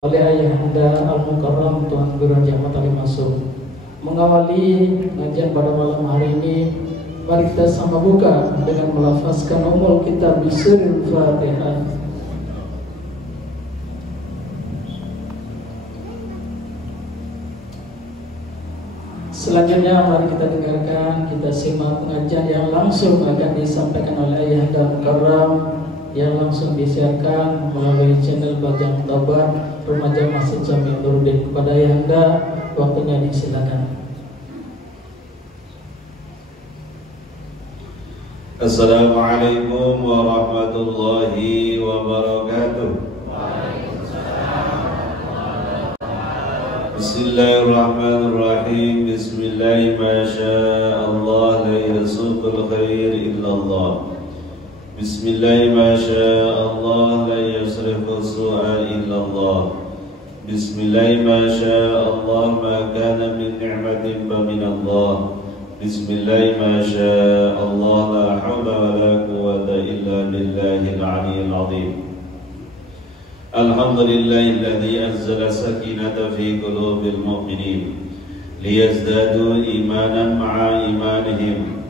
oleh Ayahanda Al-Mukarram Tuan Guru Haji Ahmad Ali Masum. Mengawali pengajian pada malam hari ini, mari kita sama buka dengan melafazkan umul kitab Bismil Fatihah. Selanjutnya mari kita dengarkan, kita simak pengajian yang langsung akan disampaikan oleh Ayahanda Al-Mukarram yang langsung disiarkan melalui channel Bajang Tabar Remaja Masjid Jami Nurdin. Kepada Ayahanda, waktunya disilakan. Assalamualaikum warahmatullahi wabarakatuh. Bismillahirrahmanirrahim. Bismillahi ma sya'allah la yasuqul khair illallah. Bismillahi ma sya'allah la yasrifu su'a illallah. Bismillahi ma sya'allah ma kana min ni'matin fa min Allah. Bismillahi ma sya'allah la hawla wa la quwwata illa billahil aliyyil azim. Alhamdulillahilladzi anzala sakinata fi qulubil mu'minin liyazdadu imanan ma'a imanihim.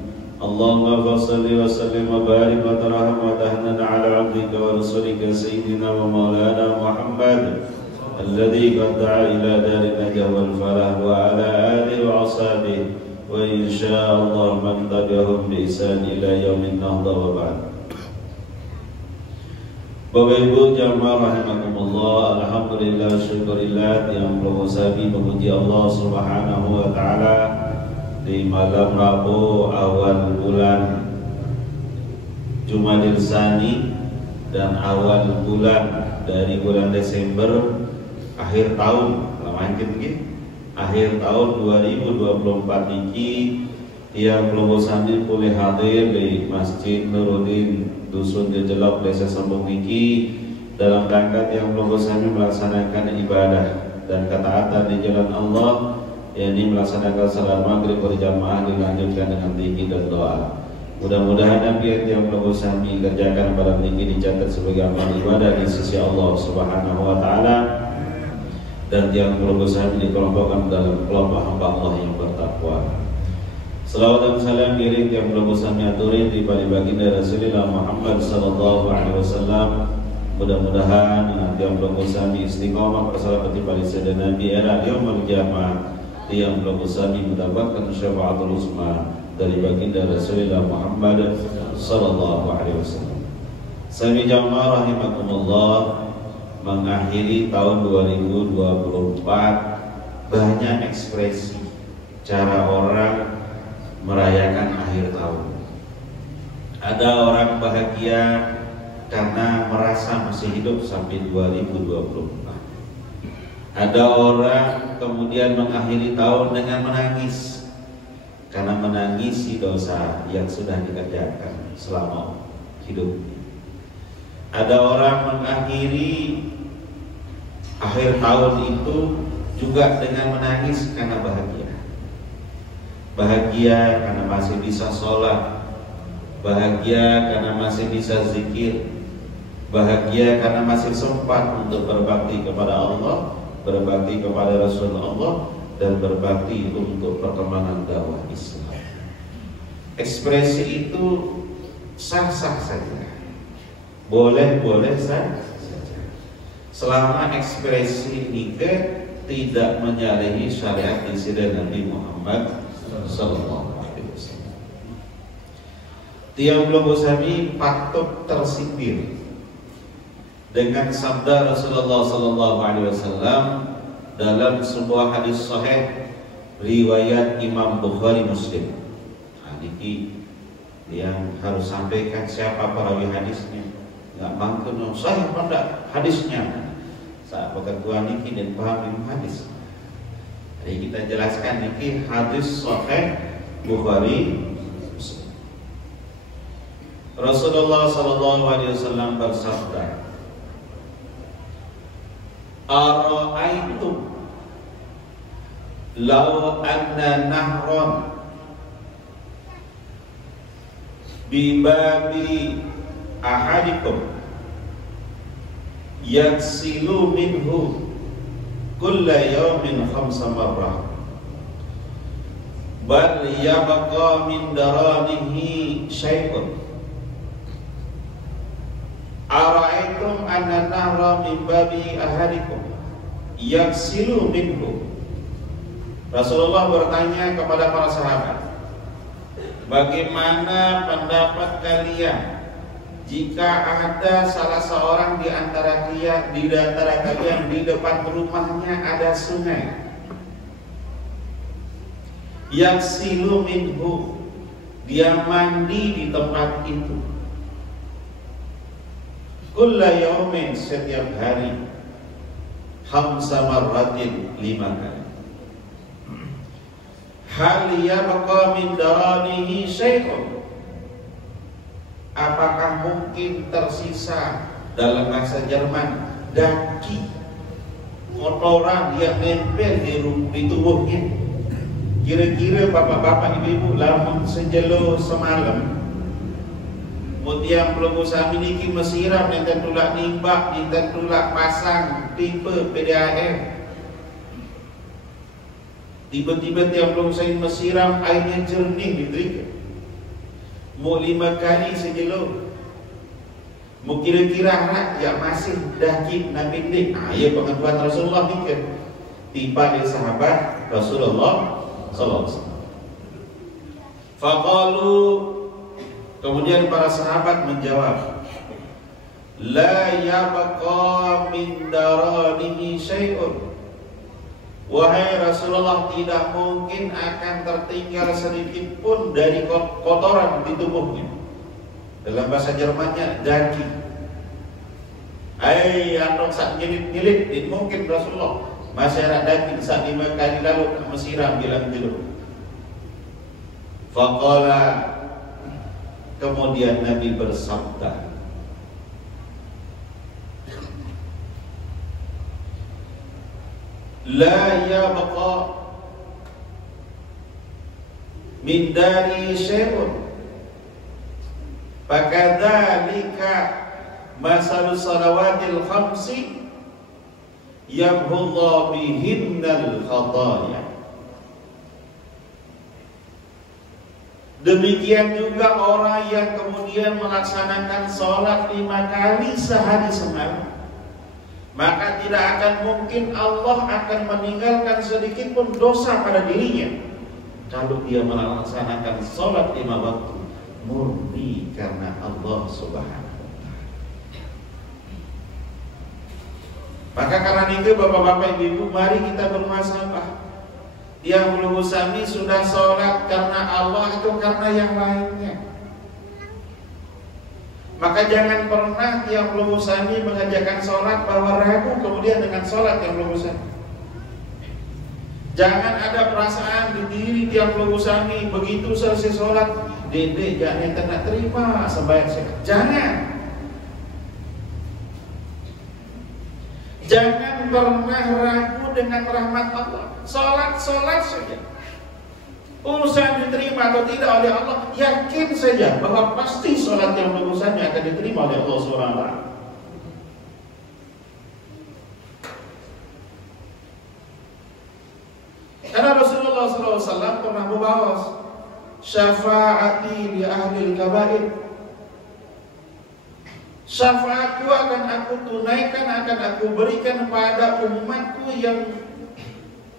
Allahumma salli wa sallim wa barik wa tarham wa tahnan ala abdika wa rasulika sayyidina wa maulana Muhammad alladhi qad da'a ila darin najah wal falah wa ala alihi wa ashabihi wa insyaallah man tabi'ahum bi ihsan ila yaumin nahda wa ba'd. Bapak Ibu jamaah rahimakumullah, alhamdulillah syukurillah yang bermusabi memuji Allah Subhanahu wa taala di malam Rabu awal bulan Jumadil Tsani dan awal bulan dari bulan Desember akhir tahun akhir tahun 2024 ini yang belum sami boleh hadir di Masjid Nurdin Dusun Jejelok Desa Sambung niki dalam rangka yang belum sami melaksanakan ibadah dan ketaatan di jalan Allah, yakni melaksanakan salat maghrib berjamaah dilanjutkan dengan zikir dan doa. Mudah-mudahan apa yang belum kami kerjakan pada ini dicatat sebagai amal ibadah di sisi Allah Subhanahu wa taala, dan yang belum kami dikelompokkan dalam kelompok hamba Allah yang bertakwa. Salawat dan salam kirim yang belum kami aturin di baginda Rasulullah Muhammad sallallahu alaihi wasallam. Mudah-mudahan yang belum kami istiqamah bersalat di balik sedana Nabi era yaumul qiyamah, yang belum kami mendapatkan syafaatul uzma dari baginda Rasulullah Muhammad sallallahu alaihi wasallam. Sami jamaah rahimakumullah, mengakhiri tahun 2024 banyak ekspresi cara orang merayakan akhir tahun. Ada orang bahagia karena merasa masih hidup sampai 2024. Ada orang kemudian mengakhiri tahun dengan menangis karena menangisi dosa yang sudah dikerjakan selama hidup. Ada orang mengakhiri akhir tahun itu juga dengan menangis karena bahagia. Bahagia karena masih bisa sholat, bahagia karena masih bisa zikir, bahagia karena masih sempat untuk berbakti kepada Allah, berbakti kepada Rasulullah, dan berbakti untuk perkembangan dakwah Islam. Ekspresi itu sah-sah saja, boleh-boleh saja, selama ekspresi nikah tidak menyalahi syariat Islam Nabi Muhammad sallallahu alaihi wasallam. Tiang belum kami patut tersindir dengan sabda Rasulullah sallallahu alaihi wasallam dalam sebuah hadis sahih riwayat Imam Bukhari Muslim. Ini yang harus sampaikan siapa perawi hadisnya. Enggak mangkun sahih pada hadisnya. Saat pekerjaan ini dan paham hadis. Jadi kita jelaskan ini hadis sahih Bukhari Muslim. Rasulullah sallallahu alaihi wasallam bersabda, "Ara'aitum law anna nahran bi babi ahadikum yaksilu minhu kulla yawmin 5 marrah bal yabqa min daranihi syai'un ara'aytum anna nahra min babi ahadikum yaksilu minhu. Rasulullah bertanya kepada para sahabat, bagaimana pendapat kalian jika ada salah seorang di antara kalian di depan rumahnya ada sungai, yaksilu minhu, dia mandi di tempat itu, kulla yaumin, setiap hari, 5 marratin, 5 kali. Hal yabqa min daranihi syai'un, apakah mungkin tersisa dalam bahasa Jerman daki, kotoran yang nempel di tubuhnya? Kira-kira bapak-bapak ibu-ibu lamun sejelo semalam kemudian belum usaha miliki mesiram yang tertulak nimbak, yang tertulak pasang tipe PDAM, tiba-tiba tiap belum saya mesiram airnya jernih diterika mau 5 kali sejelo, mau kira-kira anak yang masih daki nabi dik. Ya pengakuan Rasulullah ni ke tiba di sahabat Rasulullah sallallahu alaihi wasallam. Faqalu, kemudian para sahabat menjawab, la yabqa min daranihi syai'un, wahai Rasulullah, tidak mungkin akan tertinggal sedikit pun dari kotoran di tubuhnya. Dalam bahasa Jermannya daki. Anok sak nyilit-nyilit, tidak mungkin Rasulullah. Masih ada daki saat 5 kali lalu mesiram bilang dulu. Faqala, kemudian Nabi bersabda, la yabqa min dari syai'un fakadzalika masalul salawatil khamsi yamhullahu bihinnal khataaya. Demikian juga orang yang kemudian melaksanakan sholat 5 kali sehari semalam, maka tidak akan mungkin Allah akan meninggalkan sedikit pun dosa pada dirinya kalau dia melaksanakan sholat 5 waktu murni karena Allah Subhanahu wa Ta'ala. Maka karena itu bapak-bapak ibu-ibu, mari kita bermuhasabah. Yang belum usami sudah sholat karena Allah atau karena yang lainnya. Maka jangan pernah tiap belum usami mengerjakan sholat bahwa ragu kemudian dengan sholat yang belum usami. Jangan ada perasaan di diri tiap belum usami begitu selesai sholat, dede jangan kena terima sembahyang saya. Jangan pernah ragu dengan rahmat Allah. Sholat saja. Urusan diterima atau tidak oleh Allah, yakin saja bahwa pasti sholat yang urusannya akan diterima oleh Allah SWT. Karena Rasulullah SAW pernah membahas syafaati li ahli kabair. Syafaatku akan aku tunaikan, akan aku berikan pada umatku yang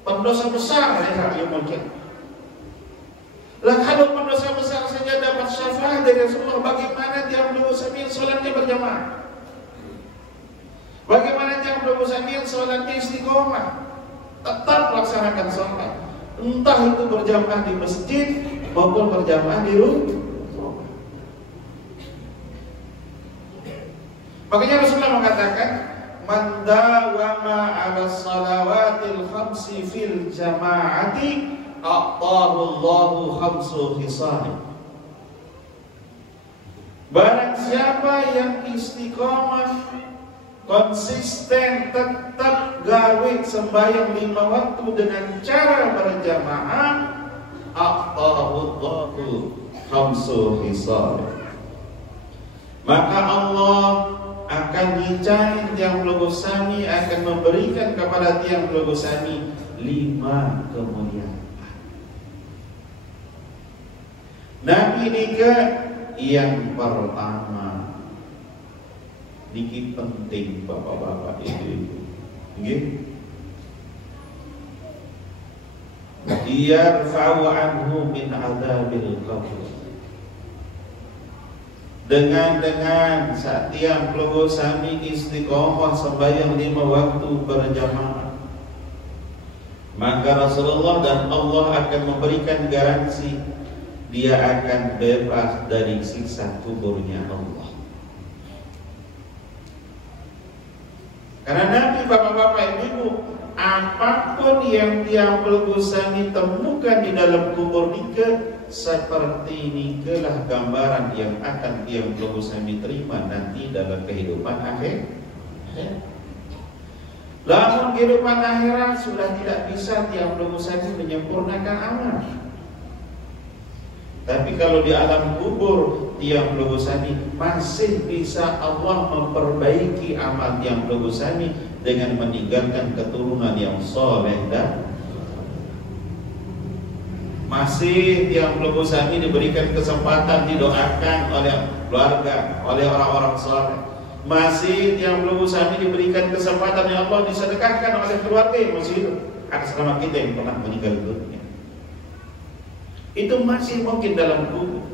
pendosa besar ya yaumul qiyamah. Lah kalau pendosa besar saja dapat syafaat dari Rasulullah, bagaimana dia belum usami sholatnya berjamaah? Bagaimana dia belum usami sholatnya istiqomah? Tetap laksanakan sholat, entah itu berjamaah di masjid maupun berjamaah di rumah. Makanya Rasulullah mengatakan, man dawama 'ala shalawatil khamsi fil jama'ati a'tahu Allahu khamsu khisal. Barang siapa yang istiqomah, konsisten, tetap gawe sembahyang 5 waktu dengan cara berjamaah, a'tahu Allahu khamsu khisal, maka Allah akan maka nyicain tiang pelogosami akan memberikan kepada tiang pelogosami 5 kemuliaan. Nabi nikah yang pertama, niki penting bapak-bapak ibu-ibu, nggih. Yarfa'u anhu min adzabil qabr. Dengan saat tiang pelogosami istiqomah sembahyang 5 waktu berjamaah, maka Rasulullah dan Allah akan memberikan garansi dia akan bebas dari siksa kuburnya Allah. Karena Nabi, bapak-bapak ibu, apapun yang tiang pelogosami temukan di dalam kubur nikah, seperti nikalah gambaran yang akan tiang pelogosami terima nanti dalam kehidupan akhir. Lamun kehidupan akhirat sudah tidak bisa tiang pelogosami menyempurnakan amal. Tapi kalau di alam kubur tiang pelogosami masih bisa Allah memperbaiki amal tiang pelogosami dengan meninggalkan keturunan yang soleh dan masih tiang pelogosami diberikan kesempatan didoakan oleh keluarga, oleh orang-orang soleh. Masih tiang pelogosami diberikan kesempatan yang Allah disedekahkan oleh keluarga yang masih hidup atas nama kita yang pernah meninggal dunia. Itu masih mungkin dalam kubur.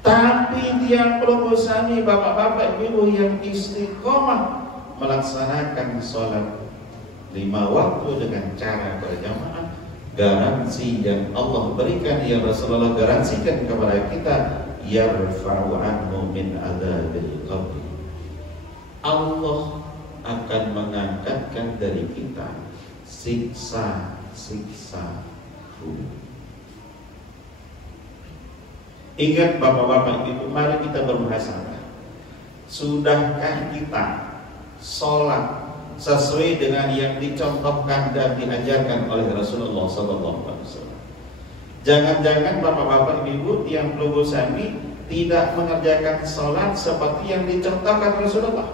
Tapi tiang pelogosami bapak-bapak ibu yang istiqomah melaksanakan sholat 5 waktu dengan cara berjamaah, garansi yang Allah berikan, yang Rasulullah garansikan kepada kita, yarfa'u anhu min adzabil qabr. Allah akan mengangkatkan dari kita siksa-siksa kubur. Ingat bapak-bapak ibu, mari kita bermuhasabah. Sudahkah kita sholat sesuai dengan yang dicontohkan dan diajarkan oleh Rasulullah SAW? Jangan-jangan bapak-bapak ibu yang pelogosami tidak mengerjakan sholat seperti yang dicontohkan Rasulullah.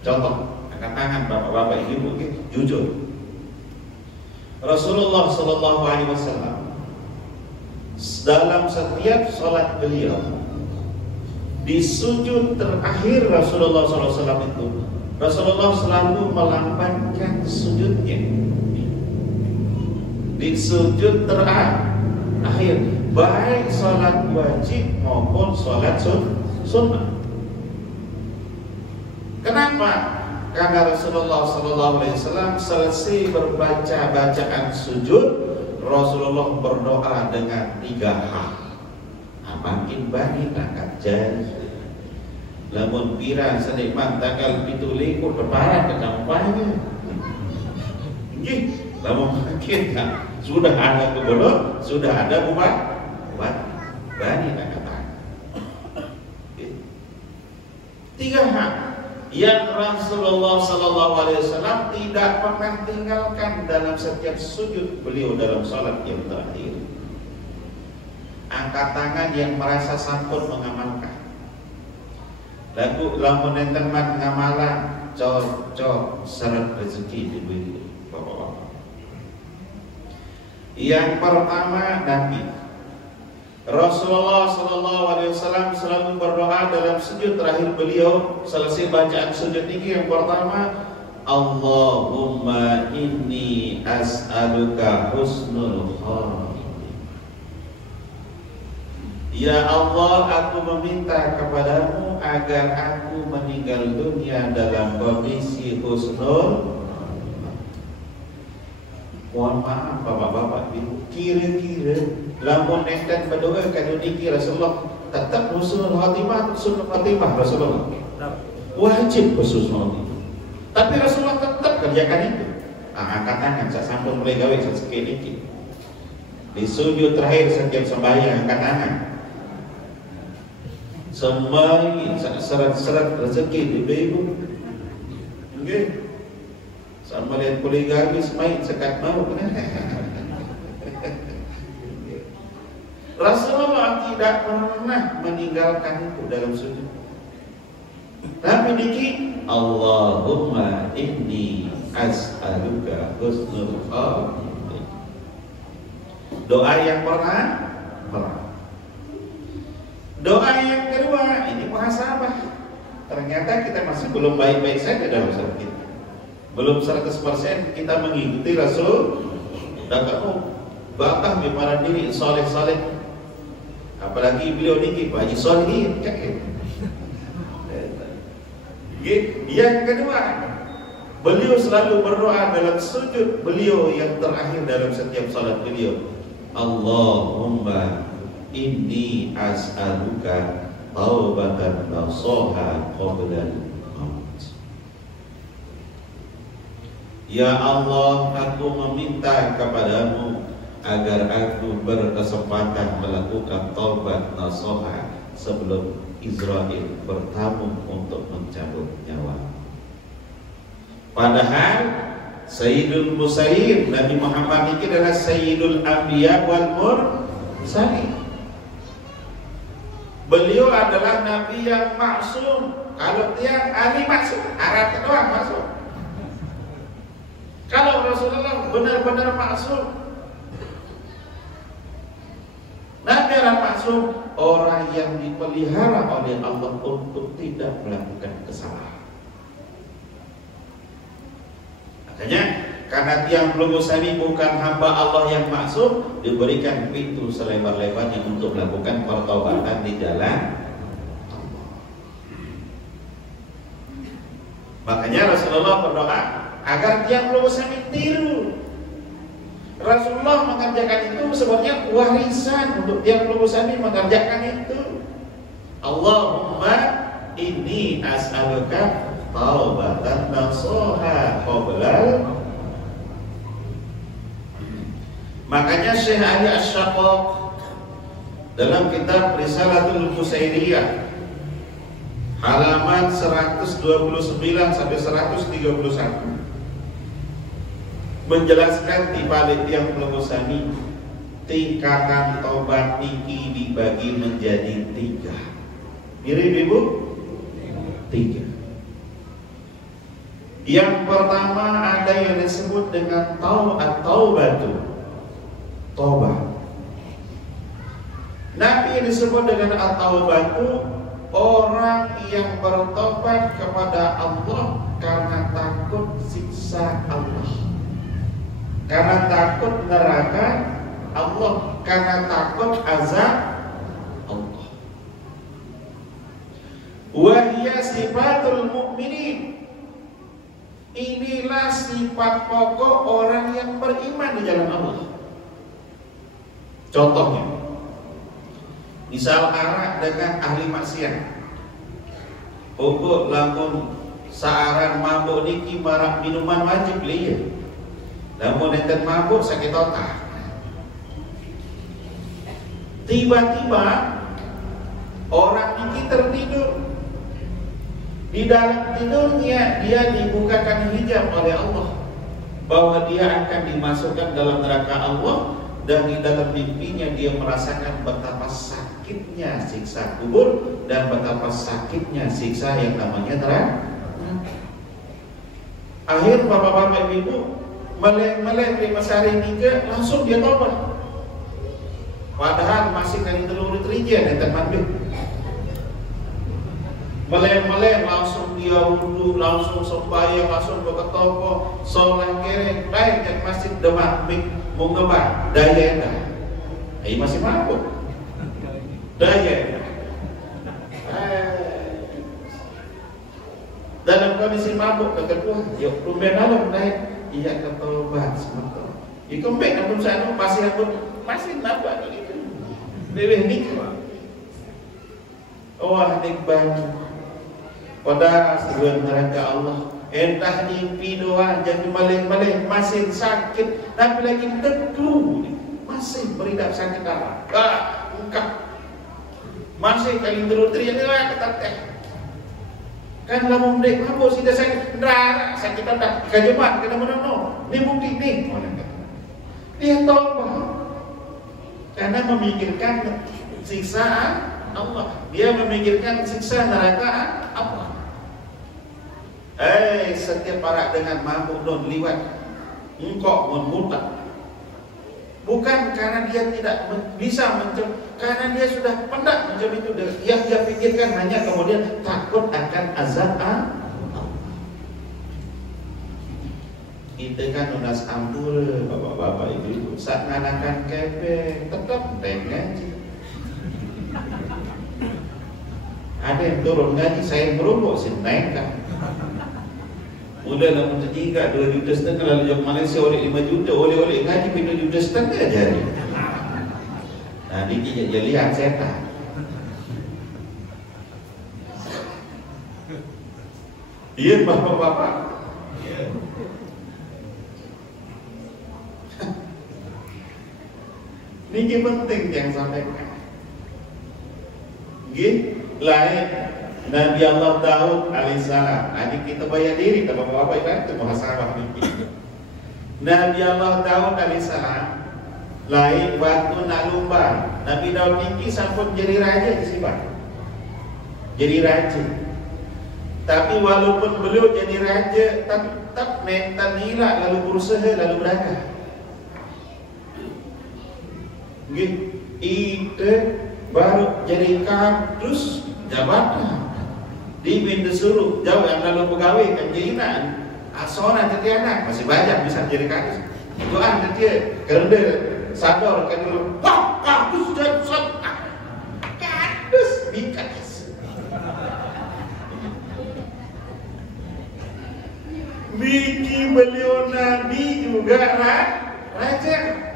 Contoh, angkat tangan bapak-bapak ibu, jujur. Rasulullah SAW dalam setiap sholat beliau, di sujud terakhir Rasulullah SAW itu, Rasulullah selalu melambatkan sujudnya. Di sujud terakhir, baik sholat wajib maupun sholat sunnah. Kenapa? Karena Rasulullah SAW selesai berbaca bacaan sujud, Rasulullah berdoa dengan 3 hal. Makin banyak angkat jari. Lamun pira senikmat tanggal 17 lebaran ke kampanye. Nggih, lamun makin sudah ada gubernur, sudah ada buat banyak angkat tangan. 3 hal yang Rasulullah SAW tidak pernah tinggalkan dalam setiap sujud beliau dalam salat yang terakhir. Angkat tangan yang merasa sampun mengamalkan. Lagu lamun enten man ngamalan cocok syarat rezeki diberi bapak-bapak. Yang pertama, Nabi Rasulullah SAW selalu berdoa dalam sujud terakhir beliau. Selesai bacaan sujud ini, yang pertama, Allahumma inni as'aluka husnul khatimah. Ya Allah, aku meminta kepadamu agar aku meninggal dunia dalam kondisi husnul. Mohon maaf bapak-bapak ibu, kira-kira lamun enten berdoa kanu niki Rasulullah tetap husnul khatimah, husnul khatimah Rasulullah wajib husnul khatimah, tapi Rasulullah tetap kerjakan itu. Angkat tangan saya sampun mulai gawe sesekali niki di sujud terakhir setiap sembahyang, angkat tangan sembahyang seret-seret rezeki diberi. Nggih, sama lihat poligami semain sekat mau. Rasulullah tidak pernah meninggalkan itu dalam sujud. Tapi niki Allahumma inni as'aluka husnul khatimah. Doa yang pernah. Doa yang kedua ini muhasabah. Ternyata kita masih belum baik-baik saja dalam usaha kita. Belum 100% kita mengikuti Rasul. Dan kamu bakah bimaran diri soleh-soleh. Apalagi beliau niki Pak Haji Solihin. Yang kedua, beliau selalu berdoa dalam sujud beliau yang terakhir dalam setiap salat beliau. Allahumma inni as'aluka taubatan nasuha qabla al-maut. Ya Allah, aku meminta kepadamu agar aku berkesempatan melakukan taubat nasuha sebelum Israel bertamu untuk mencabut nyawa. Padahal Sayyidul Mursalin Nabi Muhammad ini adalah Sayyidul Anbiya wal Mursalin. Beliau adalah Nabi yang maksum. Kalau dia ahli maksum, Arab doang maksum. Kalau Rasulullah benar-benar maksum, Nabi adalah maksum, orang yang dipelihara oleh Allah untuk tidak melakukan kesalahan. Makanya karena tiang belum usami bukan hamba Allah yang maksum, diberikan pintu selebar-lebarnya untuk melakukan pertobatan di jalan Allah. Makanya Rasulullah berdoa agar tiang belum usami tiru. Rasulullah mengerjakan itu sebenarnya warisan untuk tiang belum usami mengerjakan itu. Allahumma inni as'aluka taubatan nasuha qoblal. Makanya Syekh Ali Asy-Syaqqaq dalam kitab Risalatul Qusairiyah halaman 129 sampai 131 menjelaskan di balik yang pelengosani tingkatan taubat niki dibagi menjadi 3. Mirip Ibu? 3. Yang pertama ada yang disebut dengan taubatu, taubat. Nabi yang disebut dengan at-taubatu, orang yang bertobat kepada Allah karena takut siksa Allah, karena takut neraka Allah, karena takut azab Allah. Wahia sifatul mu'minin. Inilah sifat pokok orang yang beriman di jalan Allah. Contohnya, misal arak dengan ahli maksiat. Pokok lamun saaran mabuk niki marak minuman wajib liya. Lamun enten mabuk sakit otak. Tiba-tiba orang niki tertidur. Di dalam tidurnya dia dibukakan hijab oleh Allah bahwa dia akan dimasukkan dalam neraka Allah, dan di dalam mimpinya dia merasakan betapa sakitnya siksa kubur dan betapa sakitnya siksa yang namanya neraka. Akhir bapak-bapak ibu melek-melek 5 hari nikah langsung dia tobat. Padahal masih kali telur terijen dan termandung. Melek-melek langsung dia wudhu, langsung sembahyang, langsung ke toko, sholat kere, baik yang masjid Demak mau ngebar, daya dah. Masih mabuk. Daya. Dalam kondisi mabuk kata Tuhan, ya rumben alam naik, iya ketobat semata. Iku mbek namun sana masih nabak gitu. Lebih nikmat. Wah nikmat. Pada sebuah neraka Allah, entah mimpi doa jadi maleng-maleng masih sakit, tapi lagi teduh masih beridap sakit darah. Engkau masih kali terutri yang ketat kan lamun dek mabuk sudah sakit darah, sakit darah kajumat kena menono ni bukti ni dia taubat karena memikirkan siksa Allah, dia memikirkan siksa neraka apa. Setiap parak dengan mabuk don liwat engkau memutak. Bukan karena dia tidak bisa mencem, karena dia sudah penat mencem itu. Yang dia pikirkan hanya kemudian takut akan azab Kita kan unas ampul, bapak-bapak ibu, saat nganakan kepe, tetap ngaji. Ada yang turun ngaji, saya berubah sintainkan. Udah lah menjadikan 2,5 juta lalu jauh Malaysia oleh 5 juta, oleh ngaji 2,5 juta jadi. Nah, ini dia lihat setan. Iya bapak-bapak. Ini penting yang sampaikan. Gini, lain Nabi Allah Daud alaihissalam. Nanti kita bayar diri, bapak-bapak itu muhasabah mimpi. Nabi Allah Daud alaihissalam lain waktu nak lumba. Nabi Daud ini sampun jadi raja di sini, jadi raja. Tapi walaupun beliau jadi raja, tetap mental hilang, lalu berusaha, lalu berakah. Itu baru jadi kardus jabatan di pintu suruh jauh yang lalu pegawai kan jadian asona jadi anak masih banyak bisa jadi kardus itu dia kerja sadar kan dulu wah kardus jadi kardus bikas Biki beliau nabi juga raja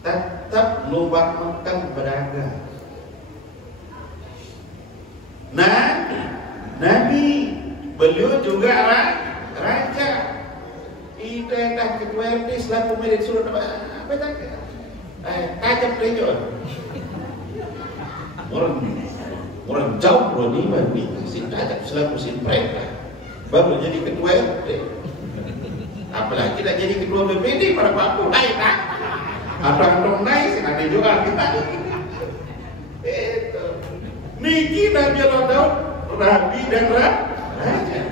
tetap lubang makan beragam. Nah, Nabi beliau juga raja. Itu dah ketua RT selaku milik suruh apa tak? Tajam rejo. Orang jauh berani mandi si tajam selaku si mereka. Baru jadi ketua RT. Apalagi tidak jadi ketua BPD pada waktu naik tak? Abang naik sih nanti juga kita. Itu. Niki Nabi Allah Daud, Nabi dan raja.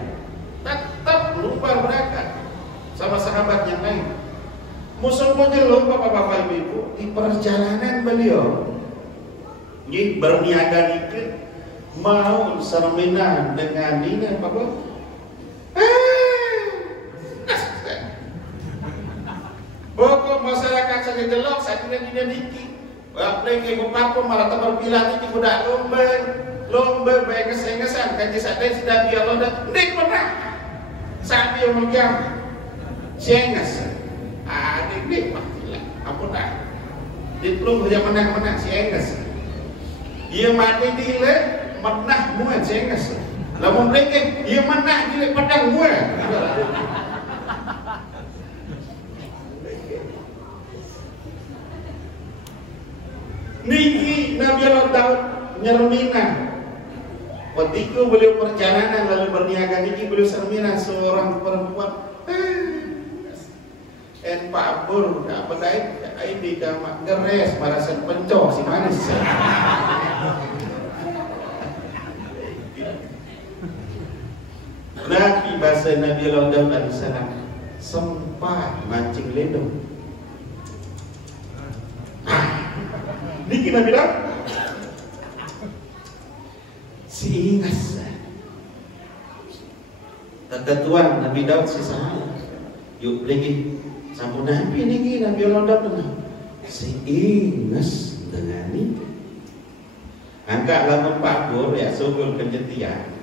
Tetap lupa berangkat sama sahabat yang lain. Musuh-musuh lupa bapak-bapak ibu di perjalanan beliau. Ini berniaga itu mau serminan dengan ini apa? Pokok masyarakat saja gelok saat ini dia niki. Bapak ke bapak malah tempat bilang niki budak lomba baik kesengesan kan saat ini sudah dia loda nik pernah sapi yang menjam senges nik pastilah apa tak diplom dia menang senges dia mati dile menang muat senges lamun mereka dia menang dile pedang muat. Niki Nabi Allah Daud nyermina. Ketika beliau perjalanan lalu berniaga niki beliau sermina seorang perempuan. Pak Abur, apa dai di kamar geres marasan pencok si manis. Nabi bahasa Nabi Allah Daud alaihissalam sempat mancing ledong. Niki Nabi Daud si ingas ketentuan Nabi Daud si salah yuk lagi sampun Nabi niki Nabi Allah Daud si ingas dengan ini angka lamun pakbur ya sugul kejetian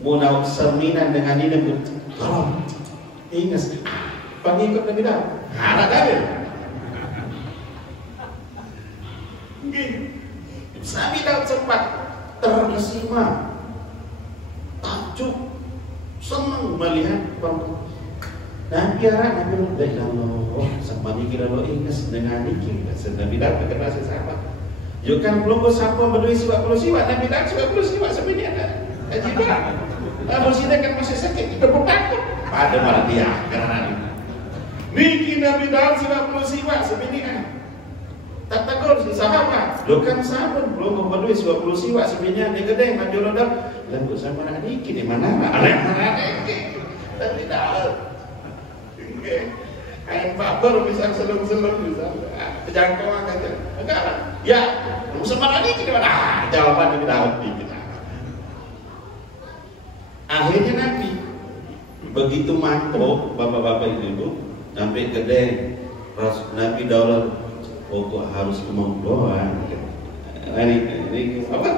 munau seminan dengan ini kalau ingas pengikut Nabi Daud harap Daud Nabi Daud sempat terkesima, takjub, senang melihat perempuan. Nabi arah Nabi Allah, sama ni kira lo ingat dengan ini, Nabi Daud berkata sahabat. Yo kan belum bersapa berdua siwak puluh siwak Nabi Daud siwak puluh siwak sebenarnya ada. Ajiba, Abu Sina kan masih sakit, kita bertakut. Pada malah dia kerana Niki Nabi Daud siwak puluh siwak sebenarnya. Tak tegur si sahabat. Lo kan sabun belum berduit 20 siwak sebenarnya di gedeng Nabi Allah Daud. Lalu sama nak dikit di mana? Anak tapi tak. Kain babur misal selum-selum misal. Terjangkau kata. Enggak. Ya, sama nak dikit di mana? Jawaban Nabi Daud dikit. Akhirnya Nabi begitu mantap bapak-bapak ibu sampai gedeng Nabi Daud pokok harus mau doa. Ini apa?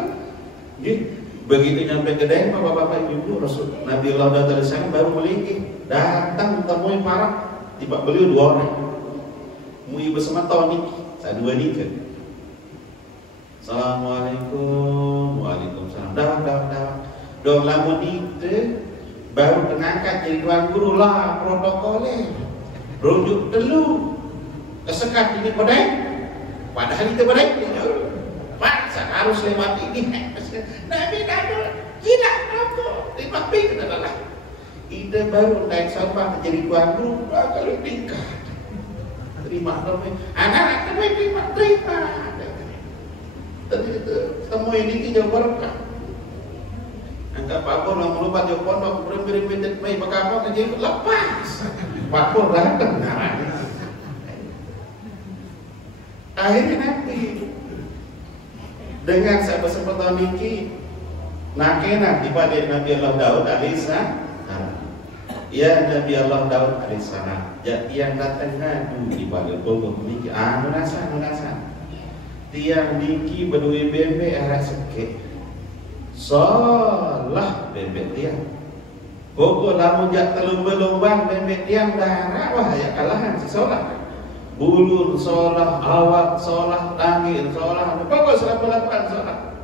Begitu nyampe gedeng bapak-bapak ibu Rasul Nabi Allah Daud alaihissalam baru melingkih datang temui para tiba beliau 2 orang mui bersama Tony saya 2 nikah. Assalamualaikum. Waalaikumsalam. Dah. Dong lamun itu baru pengangkat jadi tuan guru lah protokolnya rujuk dulu kesekat ini badai padahal itu badai masa harus lewat ini Nabi Daud tidak rokok 5 ping adalah ide baru naik sampah jadi tuan guru kalau tingkat terima anak-anak terima tadi itu semua ini jauh berkah. Angkat papur nak melupat jauh pondok beri-beri mai bakapon aja lepas. Papur datang. Akhirnya nanti dengan sahabat-sahabat niki nakena daripada Nabi Allah Daud alaihissalam. Ya Nabi Allah Daud alaihissalam. Yang datang ngadu daripada pokok niki munasan. Tiang niki berdua bembe arah sekek. Solah bebek tiang. Pokok lamun jak terlomba-lomba bebek tiang darah wah ya kalahan si solah. Bulun solah, awak solah, langit solah. Pokok 108 solah.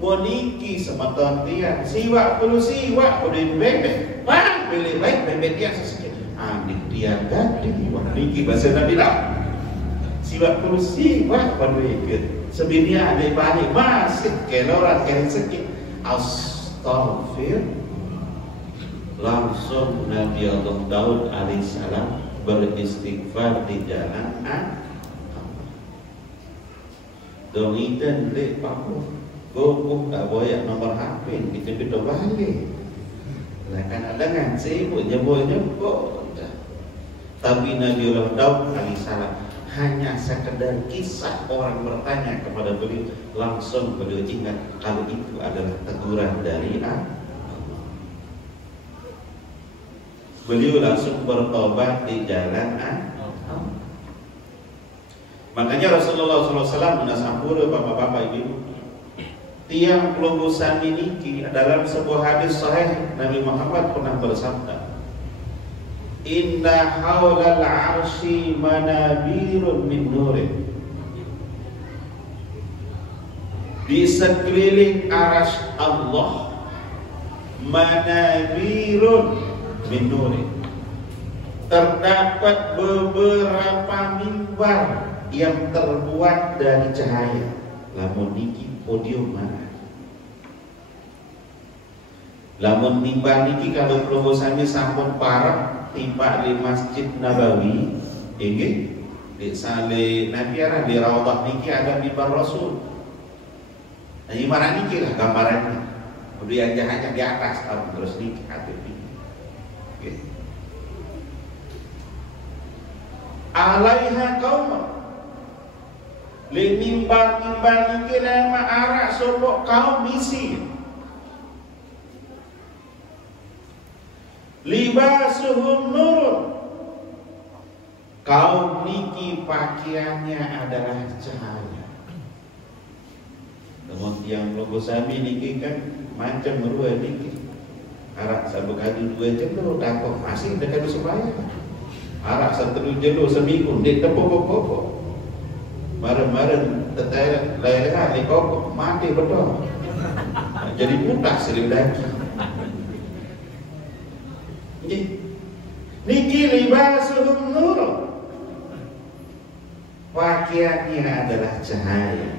Moniki semeton tiang, siwak perlu siwak udah bebek. Wah, pilih baik bebek tiang sesekit. Ambil tiang ganti. Wah, niki bahasa Nabi lah. Siwak perlu siwak pada ikut. Sebenarnya ada balik masih keloran sedikit astaghfir langsung Nabi Allah Daud alaihissalam beristighfar di jalan Allah. Dong iden dek paku gopuk tak boleh nomor HP kita balik. Lah kan ada kan sibuk nyebut tapi Nabi Allah Daud alaihissalam hanya sekedar kisah orang bertanya kepada beliau langsung beliau ingat kalau itu adalah teguran dari Allah. Beliau langsung bertobat di jalan Allah. Makanya Rasulullah SAW menasampura bapak-bapak ibu tiang pelunggusan ini dalam sebuah hadis sahih Nabi Muhammad pernah bersabda inna haulal arsy manabirun min nurin. Di sekeliling arsy Allah manabirun min nurin. Terdapat beberapa mimbar yang terbuat dari cahaya. Lamun niki podium mana? Lamun mimbar niki kalau promosannya sampun parah tiba di Masjid Nabawi ini di sale Nabi arah di Raudhah niki ada mimbar Rasul. Nah ibarat niki lah gambarannya. Kemudian hanya di atas terus niki ada okay. Alaiha kaum li mimbar niki nama arah sobok kaum misi. Libasuhum nurun. Kaum niki pakaiannya adalah cahaya. Namun tiang logo sami niki kan macam merua niki. Arak sabuk adu 2 jelo takut masih dekat supaya. Arak satu jelo seminggu dia tepuk-tepuk. Marah-marah tetap lelah di kok mati betul. Jadi mudah sering lagi. Niki libasuhum nur. Pakaiannya adalah cahaya.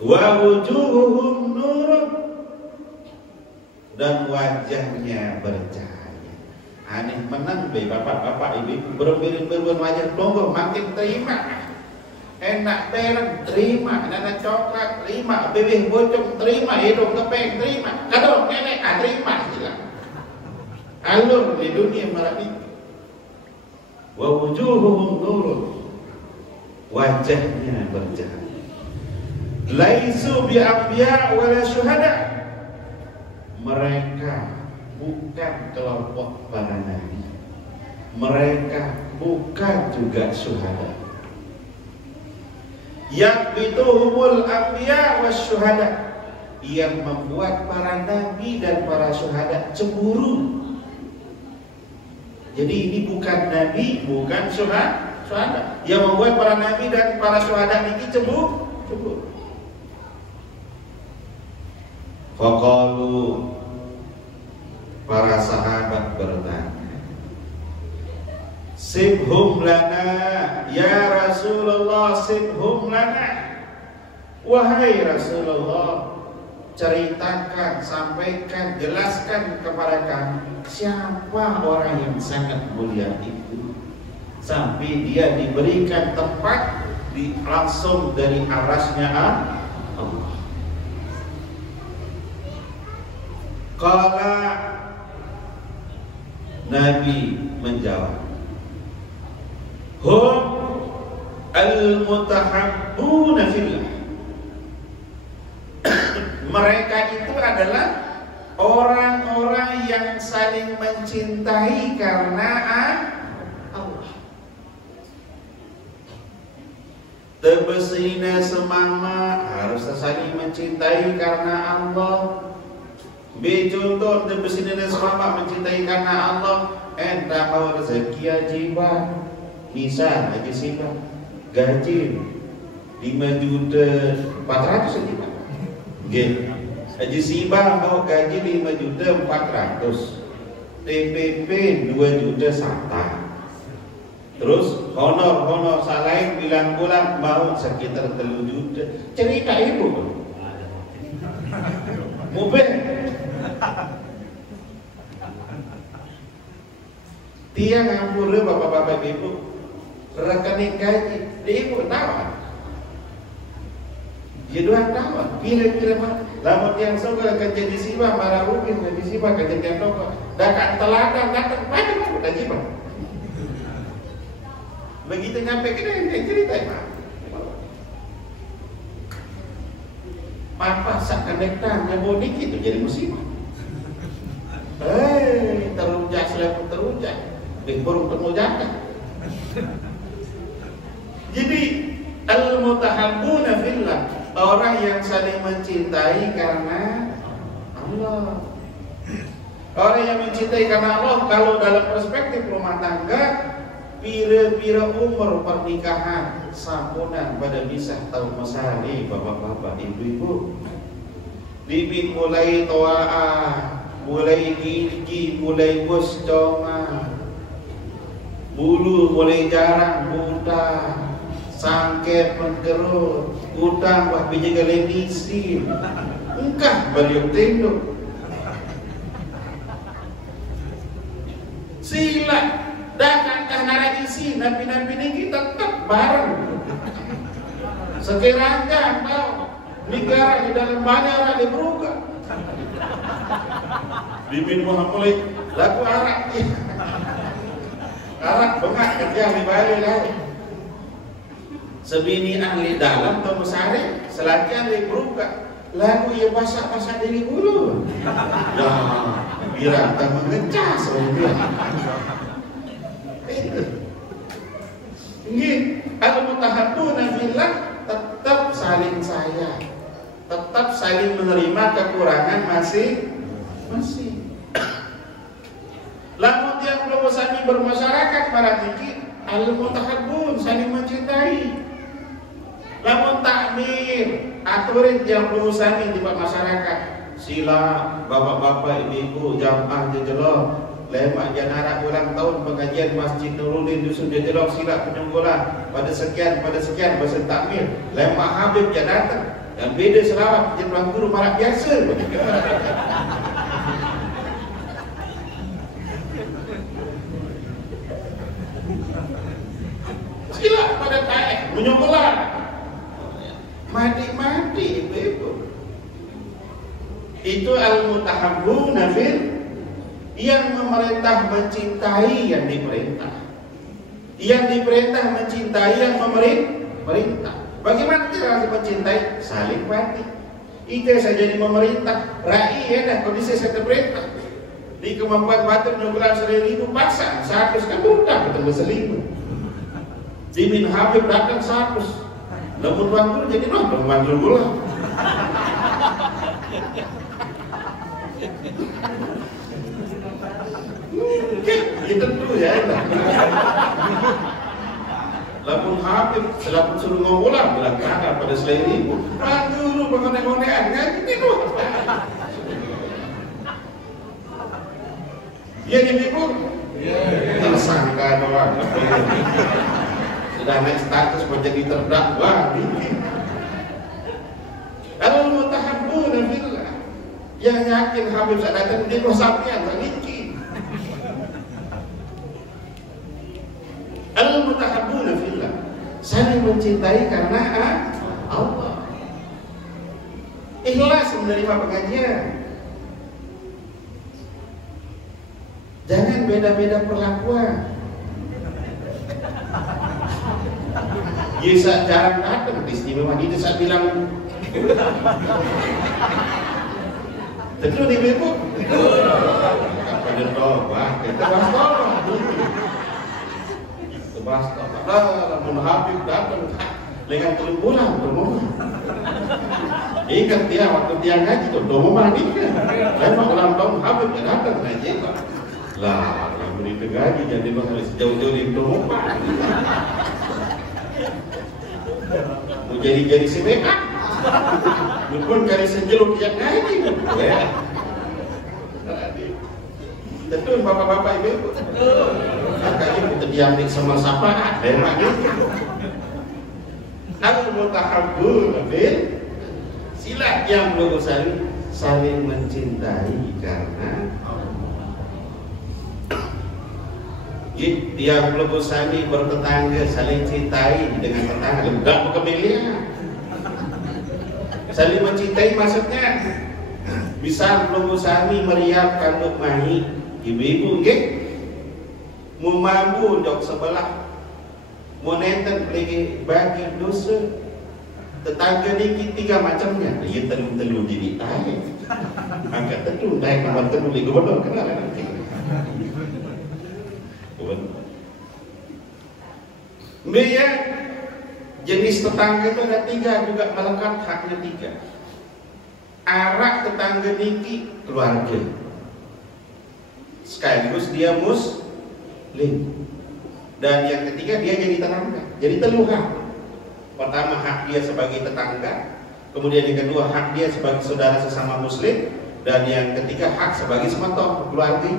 Wa wujuhuhum nur. Dan wajahnya bercahaya. Aneh menang be bapak-bapak ibu berberin-berin wajah tonggo makin terima. Enak tereng terima, nana coklat terima, bebek bocong terima, hidung kepeng terima, kadang nenek terima gila. Alur di dunia malam itu. Wa wujuhuhum nurun, wajahnya bercahaya. Laisu bi anbiya wala syuhada. Mereka bukan kelompok para nabi. Mereka bukan juga syuhada. Yakbituhumul anbiya wasyuhada. Yang membuat para nabi dan para syuhada cemburu. Jadi ini bukan nabi, bukan syuhada. Yang membuat para nabi dan para syuhada ini cemburu. Faqalu, para sahabat bertanya, sibhum lana ya Rasulullah, sibhum lana. Wahai Rasulullah, ceritakan, sampaikan, jelaskan kepada kami siapa orang yang sangat mulia itu sampai dia diberikan tempat langsung dari arasnya Allah. Qala, Nabi menjawab, hum al-mutahabbuna fillah. Mereka itu adalah orang-orang yang saling mencintai karena Allah. Tebesina semama harus saling mencintai karena Allah. Contoh tebesina semama mencintai karena Allah. Entah mau rezeki ajiba, misal aja sih Pak, gaji 5.400.000 aja. Gini, Haji Siba mau gaji 5.400.000, TPP 2 juta sata. Terus honor salain bilang bulan mau sekitar 3 juta. Cerita ibu, mubeng. Dia ngampur bapak-bapak ibu, rekening gaji, ibu tahu. Dia doang tahu, pilih-pilih lamun yang suka kerja di Siba marah rupiah di Siba kerja di toko, dakan teladan dakan banyak aku dah Siba. Begitu nyampe kita yang cerita Pak. Papa sak kadektan yang mau dikit itu jadi musibah. Terujak selalu terujak, burung terujak. Jadi al-mutahabbuna fillah, orang yang saling mencintai karena Allah. Orang yang mencintai karena Allah, kalau dalam perspektif rumah tangga, pira-pira umur pernikahan sampunan pada bisa tahu masali bapak-bapak, ibu-ibu. Bibi mulai toa'ah, mulai gigi, mulai bos coma, bulu mulai jarang buta, sangke mengerut, utang wah biji galenisi, engkah beliau tenduk, sila, datang kah narajisi, napi-napi ini tetap bareng, sekiranya tahu negara di dalam banyak orang diberuga, Bibi Muhammad mulai lagu arak, arak bengak kerja di Bali lah. Sebini ahli dalam atau mesari selagi ahli beruka lagu ya pasak-pasak diri dulu ya biar tak mengecas ini al-mutahabbuna fillah, tetap saling sayang, tetap saling menerima kekurangan masing-masing. Lamun yang belum saling bermasyarakat para dikit al-mutahabbun saling mencintai. Lamun takmir aturin yang perusahaan di masyarakat, sila bapak-bapak ibu-ibu jamaah jejelok lemak janara ulang tahun pengajian Masjid Nuruddin Dusun Jejelok, sila penyunggulan pada sekian bahasa takmir lemak Habib yang datang yang beda selawat jelang guru malah biasa. menyokolah. Mati-mati ibu-ibu. Itu al-mutahabbuna fil, yang memerintah mencintai yang diperintah. Yang diperintah mencintai yang memerintah. Bagaimana kita harus mencintai? Saling mati. Itu saja jadi memerintah. Rakyat dah kondisi saya perintah. Di kemampuan batin nyukuran 1.000 pasang 100 kan mudah ketemu 1.000. Di Min Habib datang 100. Namun tuan guru jadi nonton manggil gula. Itu tentu ya. Lamun Habib selalu suruh ngomulang bilang kakak pada 1.000. Manggil guru pengonek-ngonekan kan itu. Ya ibu. Tersangka doang. Sudah naik status menjadi terdakwa. Al-mutahabbuna fillah, yang yakin Habib sadatan di sampean niki. Al-mutahabbuna fillah, saling mencintai karena Allah. Ikhlas menerima pengajian. Jangan beda-beda perlakuan. Bisa jarang datang di istimewa itu saya bilang. Tentu di ibu. Apa dia toba? Kita bahas toba. Kita bahas toba. Namun Habib datang dengan 3 bulan berumur. Ingat dia waktu dia ngaji tuh domo mandi kan. Memang ulang tahun Habib dia datang ngaji pak. Lah, yang beri ngaji jadi harus jauh-jauh di domo mandi. Mau jadi si BK, pun kali sejeluk yang ngaji, ya. Tentu bapak-bapak ibu, kakaknya kita diambil sama siapa, ada lagi. Al-mutahabbuna fil, sila yang berusaha saling mencintai karena dia belum sani bertetangga saling cintai dengan tetangga, enggak berkemilian. Saling mencintai maksudnya bisa belum sani meriap kandung mahi ibu-ibu nggih mau mampu dok sebelah mau nenten bagi dosa tetangga niki 3 macamnya ya telu jadi tahe angkat telu naik nomor telu li gubernur kenal nanti. Biar jenis tetangga itu ada 3 juga melekat haknya 3. Arak tetangga niki keluarga. Sekaligus dia muslim. Dan yang ketiga dia jadi tetangga. Jadi teluhan. Pertama hak dia sebagai tetangga, kemudian yang kedua hak dia sebagai saudara sesama muslim, dan yang ketiga hak sebagai sematong keluarga.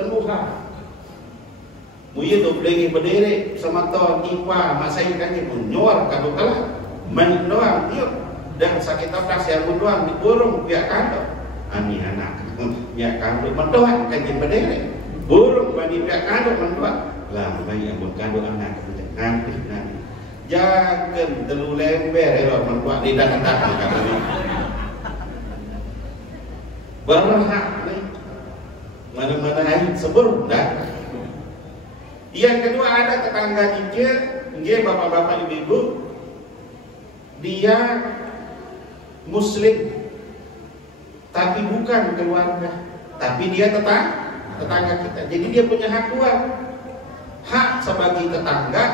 Teluhan. Muye tu pelagi berdiri sama ton ipa mak saya kan menyor kalau kalah main doang dia dan sakit otak saya doang diburung pihak kantor ani anak pihak kantor mendoan kan berdiri burung bani pihak kantor mendoan lah bayi amun kantor anak nanti jangan terlalu lember error mendoan di dalam kantor berhak nih mana-mana air sebur dah. Yang kedua ada tetangga dia bapak-bapak ibu-ibu dia muslim tapi bukan keluarga tapi dia tetangga kita jadi dia punya hak 2 hak sebagai tetangga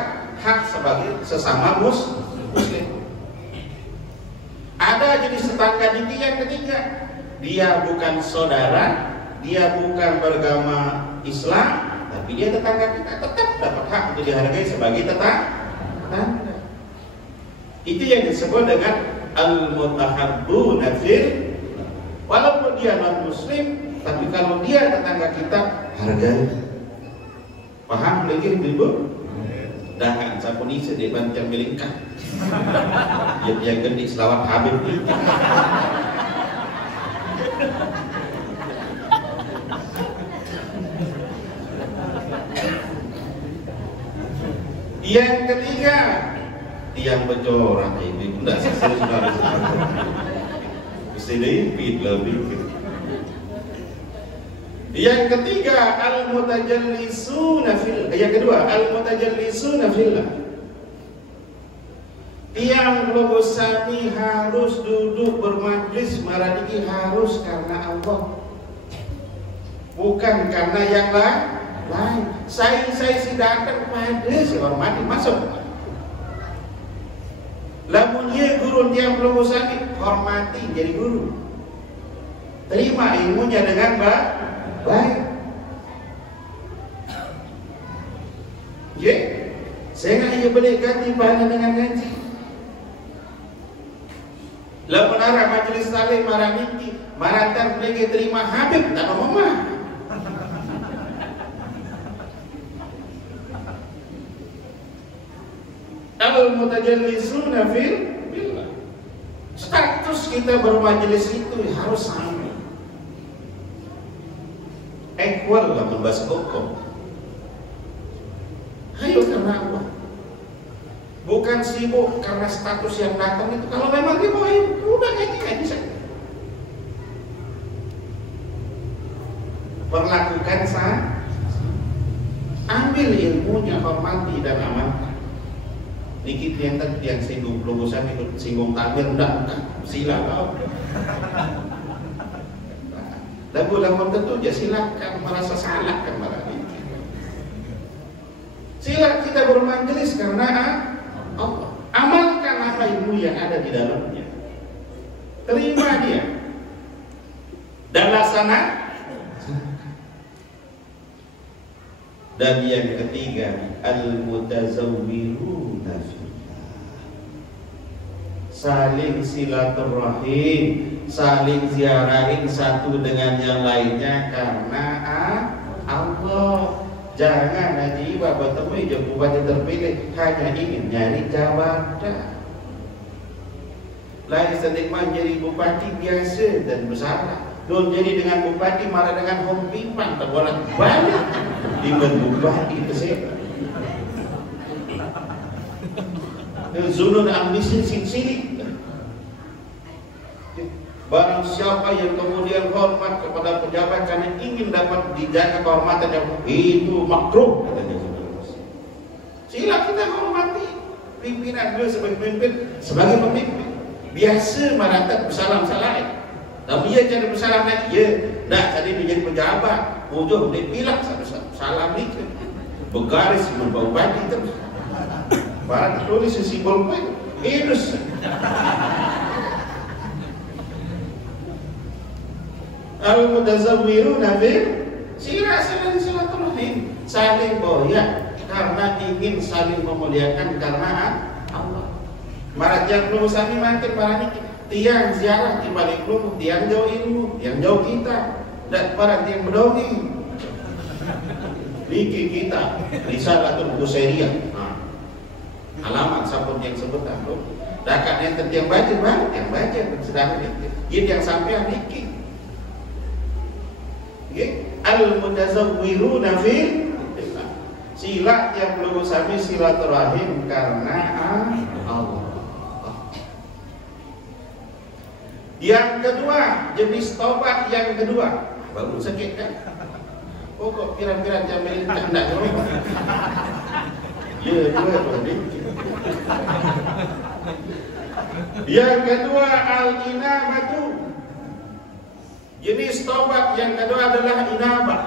hak sebagai sesama muslim. Ada jenis tetangga ini yang ketiga dia bukan saudara dia bukan beragama Islam tapi dia tetangga kita tetap dapat hak untuk dihargai sebagai tetangga. Itu yang disebut dengan al-mutahabbuna fil, walaupun dia non muslim tapi kalau dia tetangga kita hargai. Paham lagi ibu? Dah kan sapuni sedih bancang melingkah. Yang gede selawat Habib ini. Yang ketiga tiang becorak ini tidak sesuai mesti diimpit lebih. Yang ketiga al-mutajallisuna fil. Yang kedua al-mutajallisuna fillah. Tiang logosani harus duduk bermajlis maradiki harus karena Allah, bukan karena yang lain. Saya si datang pada si hormati masuk. Lamun ye guru tiang logosani hormati jadi guru. Terima ilmunya dengan baik. Ye, saya nggak boleh ganti bahan dengan ngaji. Lamun arah majelis taklim marah niki, maratan lagi terima Habib tak mama. Al-mutajallisuna fillah. Status kita bermajelis itu harus sama. Equal lah membahas hukum. Ayo karena Allah. Bukan sibuk karena status yang datang itu. Kalau memang dia mau udah ngaji saja. Perlakukan sah. Ambil ilmunya, hormati dan amalkan. Dikit yang tadi yang singgung lulusan itu singgung takbir enggak sila kau. Dan bulan tentu ya silakan merasa salah kan malah ini. Sila kita bermajelis karena Allah. Amalkan apa ilmu yang ada di dalamnya. Terima dia dan laksana. Dan yang ketiga al-mutazawwiruna fillah. Saling silaturahim, saling ziarahin satu dengan yang lainnya karena Allah. Jangan haji bapak temui bupati terpilih hanya ingin nyari jabatan. Lain sedikit jadi bupati biasa dan bersalah. Don jadi dengan bupati malah dengan hompipan terbolak balik di bupati itu saya. Zunun ambisi sini. Barang siapa yang kemudian hormat kepada pejabat karena ingin dapat dijaga kehormatan yang itu makruh katanya. Sila kita hormati pimpinan beliau sebagai pemimpin, sebagai pemimpin. Biasa maratan bersalam salam. Tapi dia jadi bersalam lagi, ya, nak tadi dia jadi pejabat, ujung dia bilang salam itu, bergaris membau badi terus. Barang tulis simbol pun, hirus. Al-mutazawwiruna fillah. Saling silaturahim, saling boya karena ingin saling memuliakan karena Allah. Marat yang belum sami makin barang ini. Tiang ziarah di balik ilmu, tiang jauh ilmu, tiang jauh kita, dan para tiang berdongeng. Biki kita, Risalatul Busairiyah. Alamat sabun yang sebutan tuh. Dakat yang tertiang baca banget, yang baca sedang ini. Ini yang sampai biki. Al-mutazawwiruna fillah. Sila yang perlu sami silaturahim karena Allah. Yang kedua, jenis tobat yang kedua. Baru sakit kan? Oh kok kira-kira jam ini tak nak jawab. Ya, yang kedua al-inabatu. Jenis tobat yang kedua adalah inabah.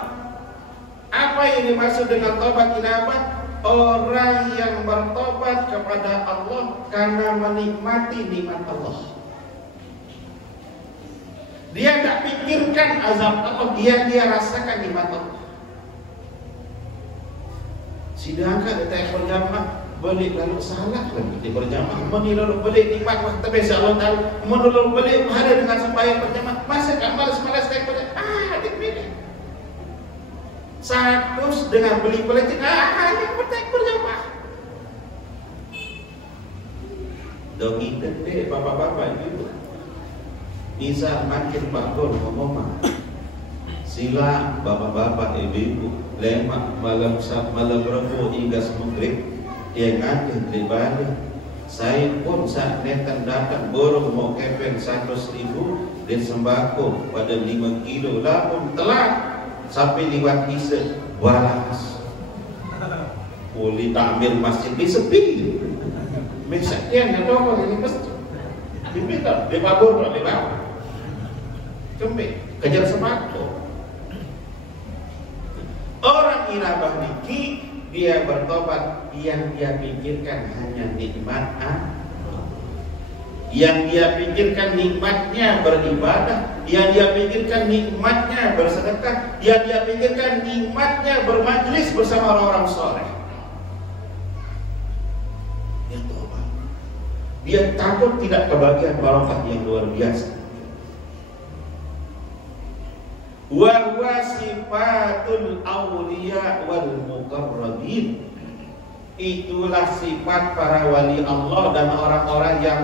Apa yang dimaksud dengan tobat inabah? Orang yang bertobat kepada Allah karena menikmati nikmat Allah. Dia tak pikirkan azab Allah, dia rasakan nikmat Allah. Sedangkan kita berjamaah balik lalu salah lagi di berjamaah, menilalu balik nikmat waktu biasa Allah tahu, menilalu balik hari dengan sembahyang berjamaah, masa tak malas tak berjamaah, dipilih. Satu dengan beli politik, yang berjamaah. Dong itu deh bapak-bapak itu. Bisa makin bakul ngomong sila bapak-bapak ibu-ibu lemak malam Rabu hingga maghrib dia ngaji di balik Saya pun saat neten datang borong mau kepeng 100.000 dan sembako pada 5 kilo, lapun telat sampai liwat Isa balas. Boleh takmir masjid di sepi. Mesaknya yang dong ini masjid. Diminta, dia babur dia bawa. Cembe, kejar sembako. Orang irabah niki dia bertobat, yang dia pikirkan hanya nikmat yang dia pikirkan nikmatnya beribadah, yang dia pikirkan nikmatnya bersedekah, yang dia pikirkan nikmatnya bermajlis bersama orang-orang soleh. Dia tobat, dia takut tidak kebagian barokah yang luar biasa. Wa huwa sifatul awliya wal muqarrabin. Itulah sifat para wali Allah dan orang-orang yang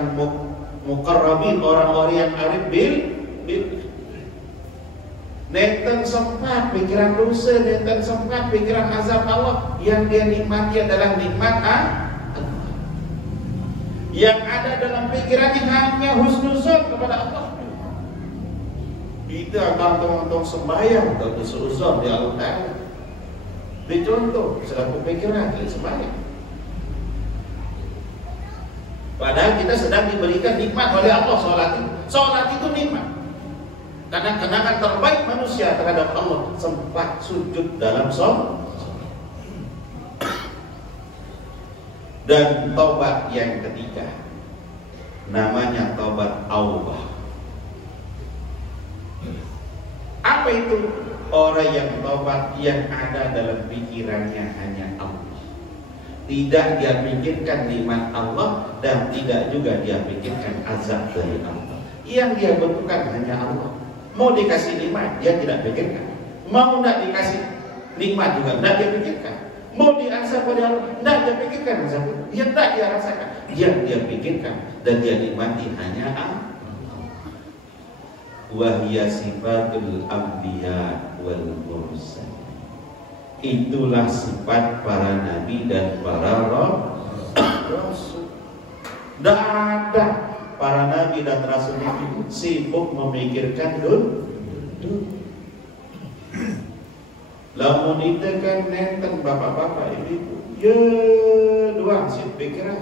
muqarrabin, orang-orang yang arif bil. Nenten sempat pikiran dosa, nenten sempat pikiran azab Allah. Yang dia nikmati adalah nikmat yang ada dalam pikirannya hanya husnuzon kepada Allah. Itu akan tong-tong sembahyang atau husnuzon di Allah Ta'ala. Dicontoh selaku pikiran dari sembahyang. Padahal kita sedang diberikan nikmat oleh Allah sholat itu. Sholat itu nikmat. Karena kenangan terbaik manusia terhadap Allah sempat sujud dalam sholat. Dan taubat yang ketiga namanya taubat aubah. Apa itu? Orang yang taubat yang ada dalam pikirannya hanya Allah. Tidak dia pikirkan nikmat Allah dan tidak juga dia pikirkan azab dari Allah. Yang dia butuhkan hanya Allah. Mau dikasih nikmat dia tidak pikirkan. Mau tidak dikasih nikmat juga tidak dia pikirkan. Mau diazab oleh Allah tidak dia pikirkan azab. Dia tidak dia rasakan. Yang dia pikirkan dan dia nikmati hanya Allah. Wahya sifatul anbiya wal mursal. Itulah sifat para nabi dan para rasul. Tidak ada para nabi dan rasul itu sibuk memikirkan dunia. Lamun itu kan nenten bapak-bapak ibu, ya doang sih pikiran.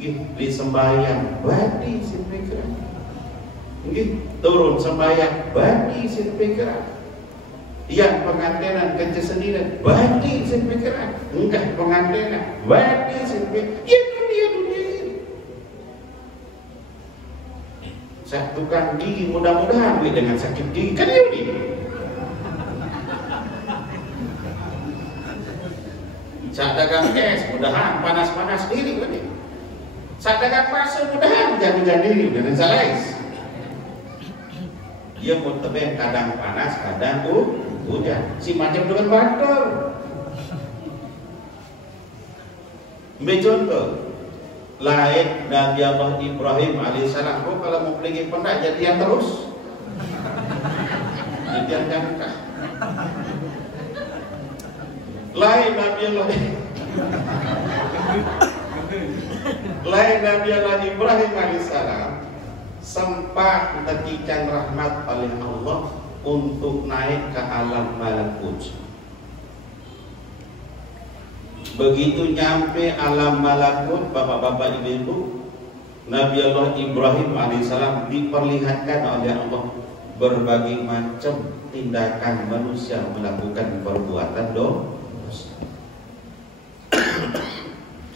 Di sembahyang badi sih pikiran. Turun sembahyang badi sih pikiran. Yang pengantenan kerja sendirian badi sih pikiran. Enggak pengantenan badi sih pikiran. Ya dunia ini. Saya tukang gigi mudah-mudahan dengan sakit gigi kan ini. Saat dagang es, mudahan panas-panas diri kan ini. Saat dagang bakso, mudahan jangan diri dengan salais. Dia mau tebeng kadang panas, kadang hujan. Si macam dengan bater. Ambil contoh, lain Nabi Allah Ibrahim alaihissalam. Oh, kalau mau pergi pendak jadian terus, jadian jangka. Lain Nabi Allah Ibrahim alaihissalam sempat diberikan rahmat oleh Allah untuk naik ke alam malakut. Begitu nyampe alam malakut, bapak-bapak ibu-ibu, Nabi Allah Ibrahim alaihissalam diperlihatkan oleh Allah berbagai macam tindakan manusia melakukan perbuatan dosa.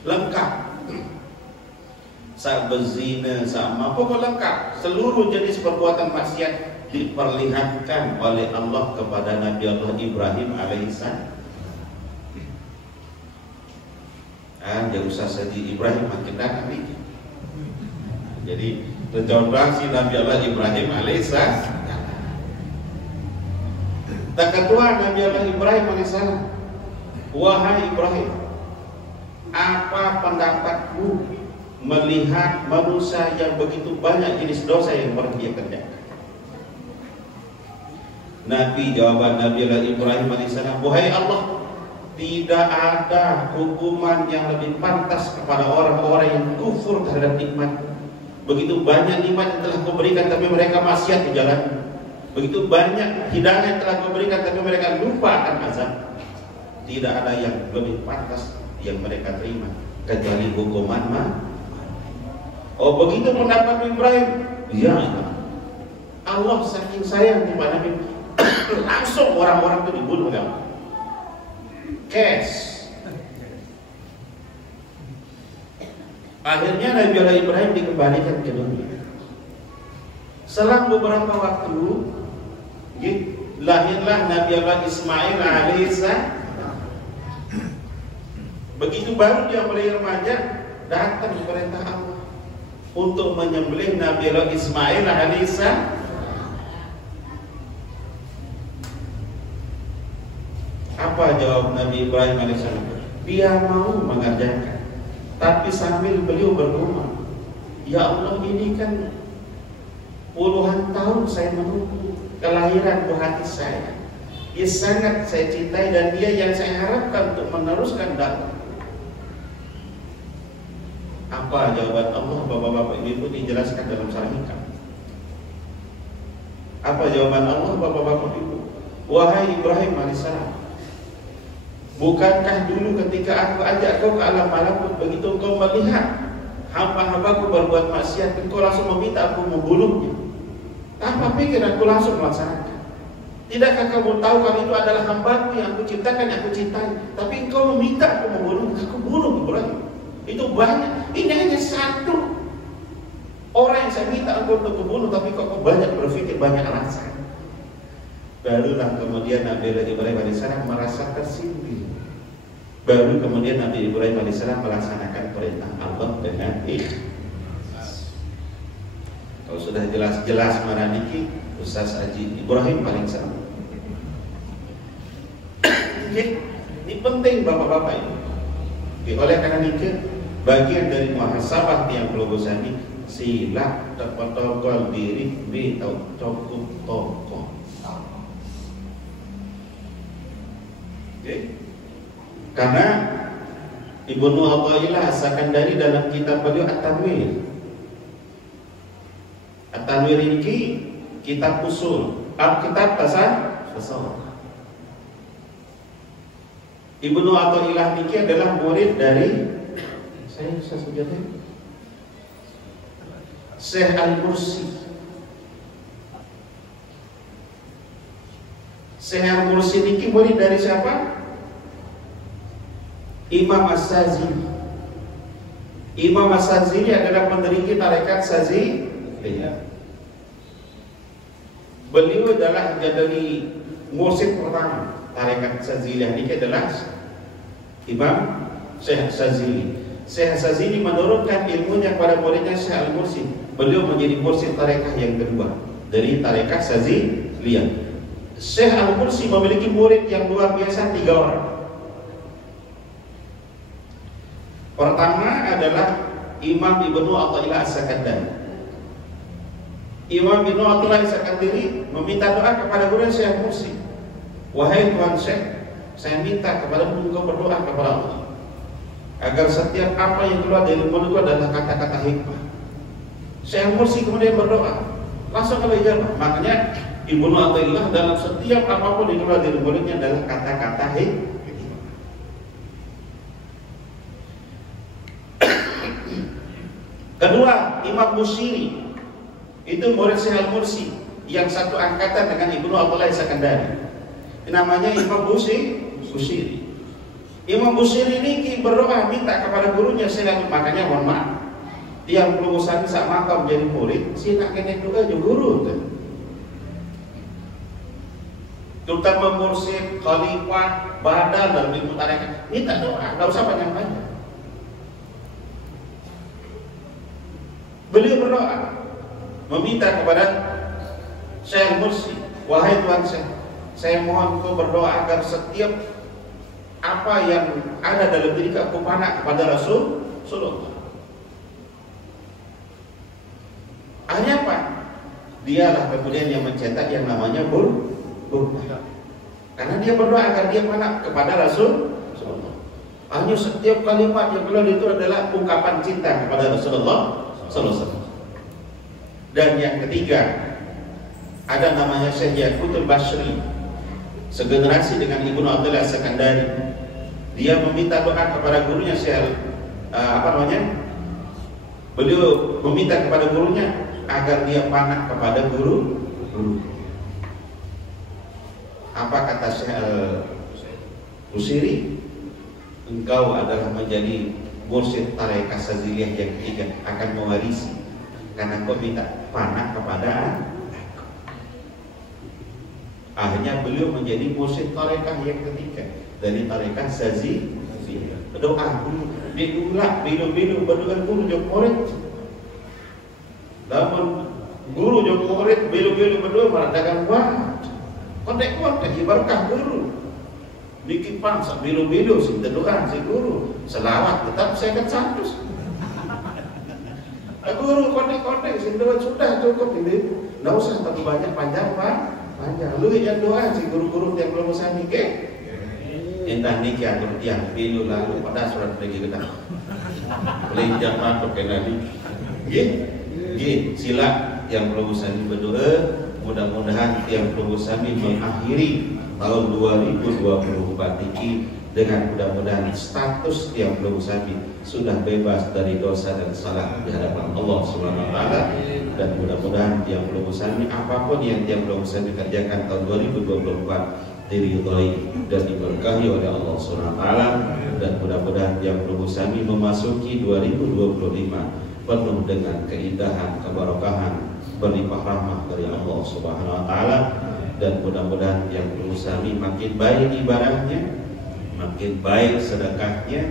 Lengkap, saat berzina sama pokok lengkap, seluruh jenis perbuatan maksiat diperlihatkan oleh Allah kepada Nabi Allah Ibrahim alaihissalam. Jangan usah sedih, Ibrahim makin datang ini. Jadi tercontoh si Nabi Allah Ibrahim alaihissalam. Tak ketua Nabi Allah Ibrahim alaihissalam, wahai Ibrahim, apa pendapatmu melihat manusia yang begitu banyak jenis dosa yang pernah dia kerjakan? Nabi jawaban Nabi Allah Ibrahim alaihissalam, wahai Allah, tidak ada hukuman yang lebih pantas kepada orang-orang yang kufur terhadap nikmat. Begitu banyak nikmat yang telah Kau berikan tapi mereka maksiat di jalan. Begitu banyak hidayah yang telah Kau berikan tapi mereka lupa akan azab. Tidak ada yang lebih pantas yang mereka terima kecuali hukuman mati. Oh, begitu pendapat Ibrahim. Ya, Allah saking sayang kepada Nabi, langsung orang-orang itu dibunuh kan. Cash. Akhirnya Nabi Allah Ibrahim dikembalikan ke dunia. Selang beberapa waktu, lahirlah Nabi Allah Ismail alaihissalam. Begitu baru dia mulai remaja, datang perintah Allah untuk menyembelih Nabi Allah Ismail alaihissalam. Apa jawab Nabi Ibrahim alaihissalam? Dia mau mengerjakan, tapi sambil beliau bergumam, ya Allah, ini kan puluhan tahun saya menunggu kelahiran buah hati saya. Dia sangat saya cintai dan dia yang saya harapkan untuk meneruskan dakwah. Apa jawaban Allah? Bapak-bapak ibu dijelaskan dalam surah Hikam. Apa jawaban Allah, bapak-bapak ibu? Wahai Ibrahim alaihissalam, bukankah dulu ketika aku ajak kau ke alam malakut, begitu kau melihat hamba-hambaku berbuat maksiat, engkau langsung meminta aku membunuhnya? Tanpa pikir aku langsung melaksanakan. Tidakkah kamu tahu kalau itu adalah hambaku yang aku ciptakan, yang aku cintai? Tapi engkau meminta aku membunuh, aku bunuh Ibrahim. Itu banyak. Ini hanya satu orang yang saya minta aku untuk membunuh, tapi kok banyak berpikir, banyak alasan. Barulah kemudian Nabi Ibrahim alaihissalam merasa tersindir. Baru kemudian Nabi Ibrahim alaihissalam melaksanakan perintah Allah dengan ikhlas. Kalau sudah jelas-jelas maraniki, Ustaz Haji Ibrahim paling sama. Ini penting bapak-bapak ini. Oleh karena itu, bagian dari muhasabah yang perlu ini, sila terpotong diri bitau cukup tokoh. Karena Ibnu Athaillah As-Sakandari dalam kitab beliau At-Tanwir. At-Tanwir ini kitab usul, kitab tasawuf. Ibnu Athaillah ini adalah murid dari saya sebutnya Syekh Al-Mursi. Syekh Al-Mursi ini murid dari siapa? Imam As-Sazili. Imam As-Sazili adalah pendiri tarekat Saziliyah. Beliau adalah jadi mursyid pertama tarekat Saziliyah ini adalah Imam Syekh Sazili. Syekh Sazili menurunkan ilmunya kepada muridnya Syekh Al-Mursi. Beliau menjadi mursyid tarekat yang kedua dari tarekat Saziliyah. Syekh Al-Mursi memiliki murid yang luar biasa 3 orang. Pertama adalah Imam Ibnu Athaillah As-Sakandari. Imam Ibnu Athaillah As-Sakandari meminta doa kepada guru Syekh Mursi. Wahai Tuhan Syekh, saya minta kepada engkau berdoa kepada Allah agar setiap apa yang keluar dari mulutku adalah kata-kata hikmah. Syekh Mursi kemudian berdoa, langsung kalau ijabah. Makanya Ibnu Athaillah dalam setiap apapun yang keluar dari mulutnya adalah kata-kata hikmah. Kedua, Imam Busiri, itu murid Syekh Al-Mursi yang satu angkatan dengan Ibnu Athaillah As-Sakandari. Namanya Imam Busiri. Imam Busiri ini berdoa minta kepada gurunya Syekh. Makanya mohon maaf, yang lulusan sak makam jadi murid, sila kene doa jo guru tuh. Terutama mursyid, khalifah, badal dan ilmu tarekat, minta doa, enggak usah banyak-banyak. Beliau berdoa meminta kepada Syekh Mursi, wahai Tuhan Syekh, saya mohon kau berdoa agar setiap apa yang ada dalam diri aku panah kepada Rasulullah. Akhirnya apa? Dialah kemudian yang mencetak yang namanya Burdah. Karena dia berdoa agar dia panah kepada Rasulullah. Hanya setiap kalimat yang keluar itu adalah ungkapan cinta kepada Rasulullah sallallahu alaihi wasallam. Dan yang ketiga, ada namanya Syekh Yaqutul Bashri, segenerasi dengan Ibnu Abdullah Sekandari. Dia meminta doa kepada gurunya Syekh beliau meminta kepada gurunya agar dia panah kepada guru. Apa kata Syekh Busiri? Engkau adalah menjadi mursyid tarekat Saziliyah yang ketiga, akan mewarisi karena kau minta panah kepada aku. Akhirnya beliau menjadi mursyid tarekat yang ketiga dari tarekat Saziliyah. Doa diulang bilu-bilu berdoa guru jok murid. Namun guru jok murid bilu-bilu berdoa meratakan wah kontek-kontek ibaratkan guru bikin pangsa bilu-bilu si doa si guru selawat tetap saya kan santus. Guru kontek-kontek si doa sudah cukup ini, nggak usah terlalu banyak panjang panjang. Lu yang doa si guru-guru yang belum usah nikah. Entah nikah atau tiang bilu lalu pada surat pergi kita pelinjak matuk kena di sila yang perlu kami berdoa mudah-mudahan yang perlu kami mengakhiri tahun 2024 ini dengan mudah-mudahan status yang perlu kami sudah bebas dari dosa dan salah di hadapan Allah Subhanahu wa taala, dan mudah-mudahan yang perlu kami apapun yang perlu kami kerjakan tahun 2024 diridhai dan diberkahi oleh Allah Subhanahu wa taala, dan mudah-mudahan yang perlu kami memasuki 2025 penuh dengan keindahan, keberkahan, berlimpah rahmat dari Allah Subhanahu wa taala, dan mudah-mudahan yang perlu kami makin baik ibadahnya, makin baik sedekahnya,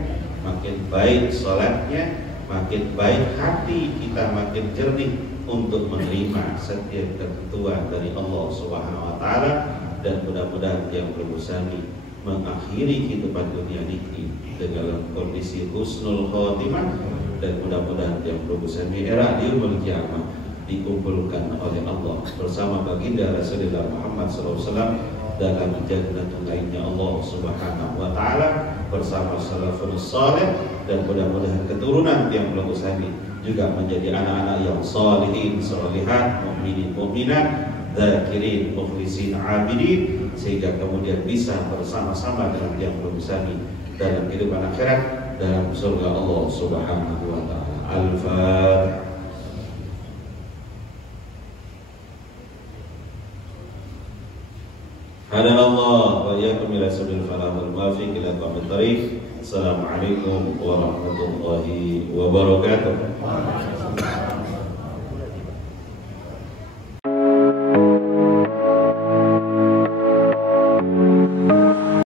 makin baik salatnya, makin baik hati kita, makin jernih untuk menerima setiap ketentuan dari Allah Subhanahu wa taala, dan mudah-mudahan yang perlu kami mengakhiri kehidupan dunia ini dengan kondisi husnul khotimah, dan mudah-mudahan yang perlu kami era di yaumul kiamah dikumpulkan oleh Allah bersama baginda Rasulullah Muhammad SAW dalam jannatul lainnya Allah Subhanahu wa taala bersama salafus saleh, dan mudah-mudahan keturunan yang perlu kami juga menjadi anak-anak yang salihin salihat, mukminin mukminat, zakirin mukhlisin abidin, sehingga kemudian bisa bersama-sama dengan yang belum kami dalam kehidupan akhirat dalam surga Allah Subhanahu wa taala. Al-Fatihah. Hadanallah wa iyyakum ila sabil falah wal muwafiq ila aqwamit thariq. Assalamualaikum warahmatullahi wabarakatuh.